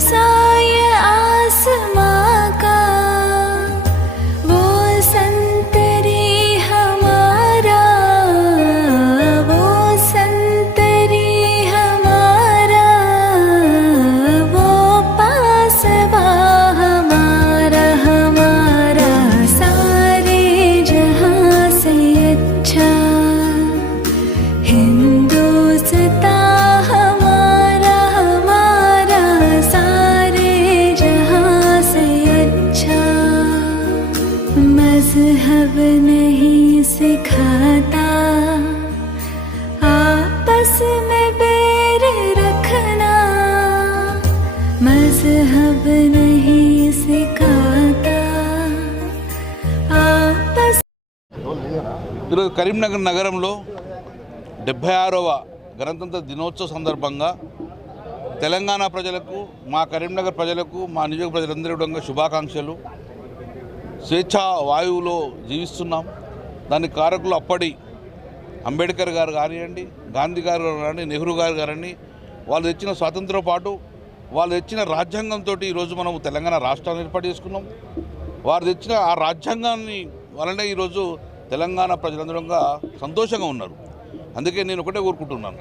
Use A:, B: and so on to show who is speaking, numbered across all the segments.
A: xa मजहब नहीं सिखाता आपस में बैर रखना मजहब नहीं सिखाता आपस
B: ఈరోజు కరీంనగర్ నగరంలో డెబ్భై ఆరవ గణతంత్ర దినోత్సవ సందర్భంగా తెలంగాణ ప్రజలకు మా కరీంనగర్ ప్రజలకు మా నియోజక ప్రజలందరూ కూడా శుభాకాంక్షలు స్వేచ్ఛా వాయువులో జీవిస్తున్నాం. దానికి కారకులు అప్పటి అంబేద్కర్ గారు కానివ్వండి గాంధీ గారు కానివ్వండి నెహ్రూ గారు కానివ్వండి వాళ్ళు తెచ్చిన స్వాతంత్రం పాటు వాళ్ళు తెచ్చిన రాజ్యాంగంతో ఈరోజు మనం తెలంగాణ రాష్ట్రాన్ని ఏర్పాటు చేసుకున్నాం. వారు తెచ్చిన ఆ రాజ్యాంగాన్ని వలనే ఈరోజు తెలంగాణ ప్రజలందరంగా సంతోషంగా ఉన్నారు. అందుకే నేను ఒకటే కోరుకుంటున్నాను.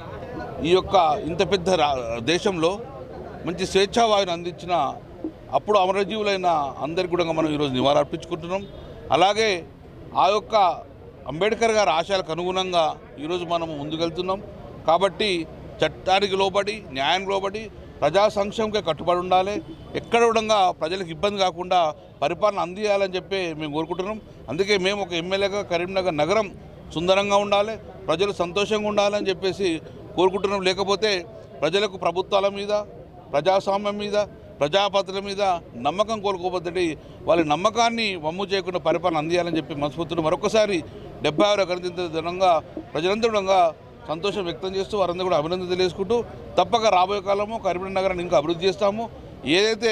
B: ఈ యొక్క ఇంత పెద్ద రా దేశంలో మంచి స్వేచ్ఛావాయుని అందించిన అప్పుడు అమరజీవులైన అందరికి కూడా మనం ఈరోజు నివాళులర్పించుకుంటున్నాం అలాగే ఆ యొక్క అంబేద్కర్ గారి ఆశయాలకు అనుగుణంగా ఈరోజు మనం ముందుకెళ్తున్నాం. కాబట్టి చట్టానికి లోబడి న్యాయానికి లోబడి ప్రజా సంక్షేమంకే కట్టుబడి ఉండాలి. ఎక్కడ కూడా ప్రజలకు ఇబ్బంది కాకుండా పరిపాలన అందియాలని చెప్పి మేము కోరుకుంటున్నాం. అందుకే మేము ఒక ఎమ్మెల్యేగా కరీంనగర్ నగరం సుందరంగా ఉండాలి. ప్రజలు సంతోషంగా ఉండాలని చెప్పేసి కోరుకుంటున్నాం. లేకపోతే ప్రజలకు ప్రభుత్వాల మీద ప్రజాస్వామ్యం మీద ప్రజాపతుల మీద నమ్మకం కోరుకోబోతుంది వాళ్ళ నమ్మకాన్ని వమ్ము చేయకుండా పరిపాలన అందియాలని చెప్పి మనస్ఫూర్తిని మరొకసారి డెబ్బై ఆరు గణతంత్ర దినంగా ప్రజలందరూ కూడా సంతోషం వ్యక్తం చేస్తూ వారందరూ కూడా అభినందన తెలియజేసుకుంటూ తప్పక రాబోయే కాలము కరీంనగర్ నగరాన్ని ఇంకా అభివృద్ధి చేస్తాము. ఏదైతే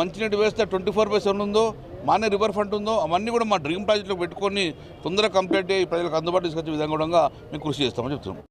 B: మంచినీటి వ్యవస్థ ట్వంటీ ఫోర్ బై సెవెన్ ఉందో మానే రివర్ ఫ్రంట్ ఉందో అవన్నీ కూడా మా డ్రీమ్ ప్రాజెక్టులో పెట్టుకొని తొందరగా కంప్లీట్ అయ్యి ప్రజలకు అందుబాటు తీసుకొచ్చే విధంగా కూడా మేము కృషి చేస్తామని చెప్తున్నాం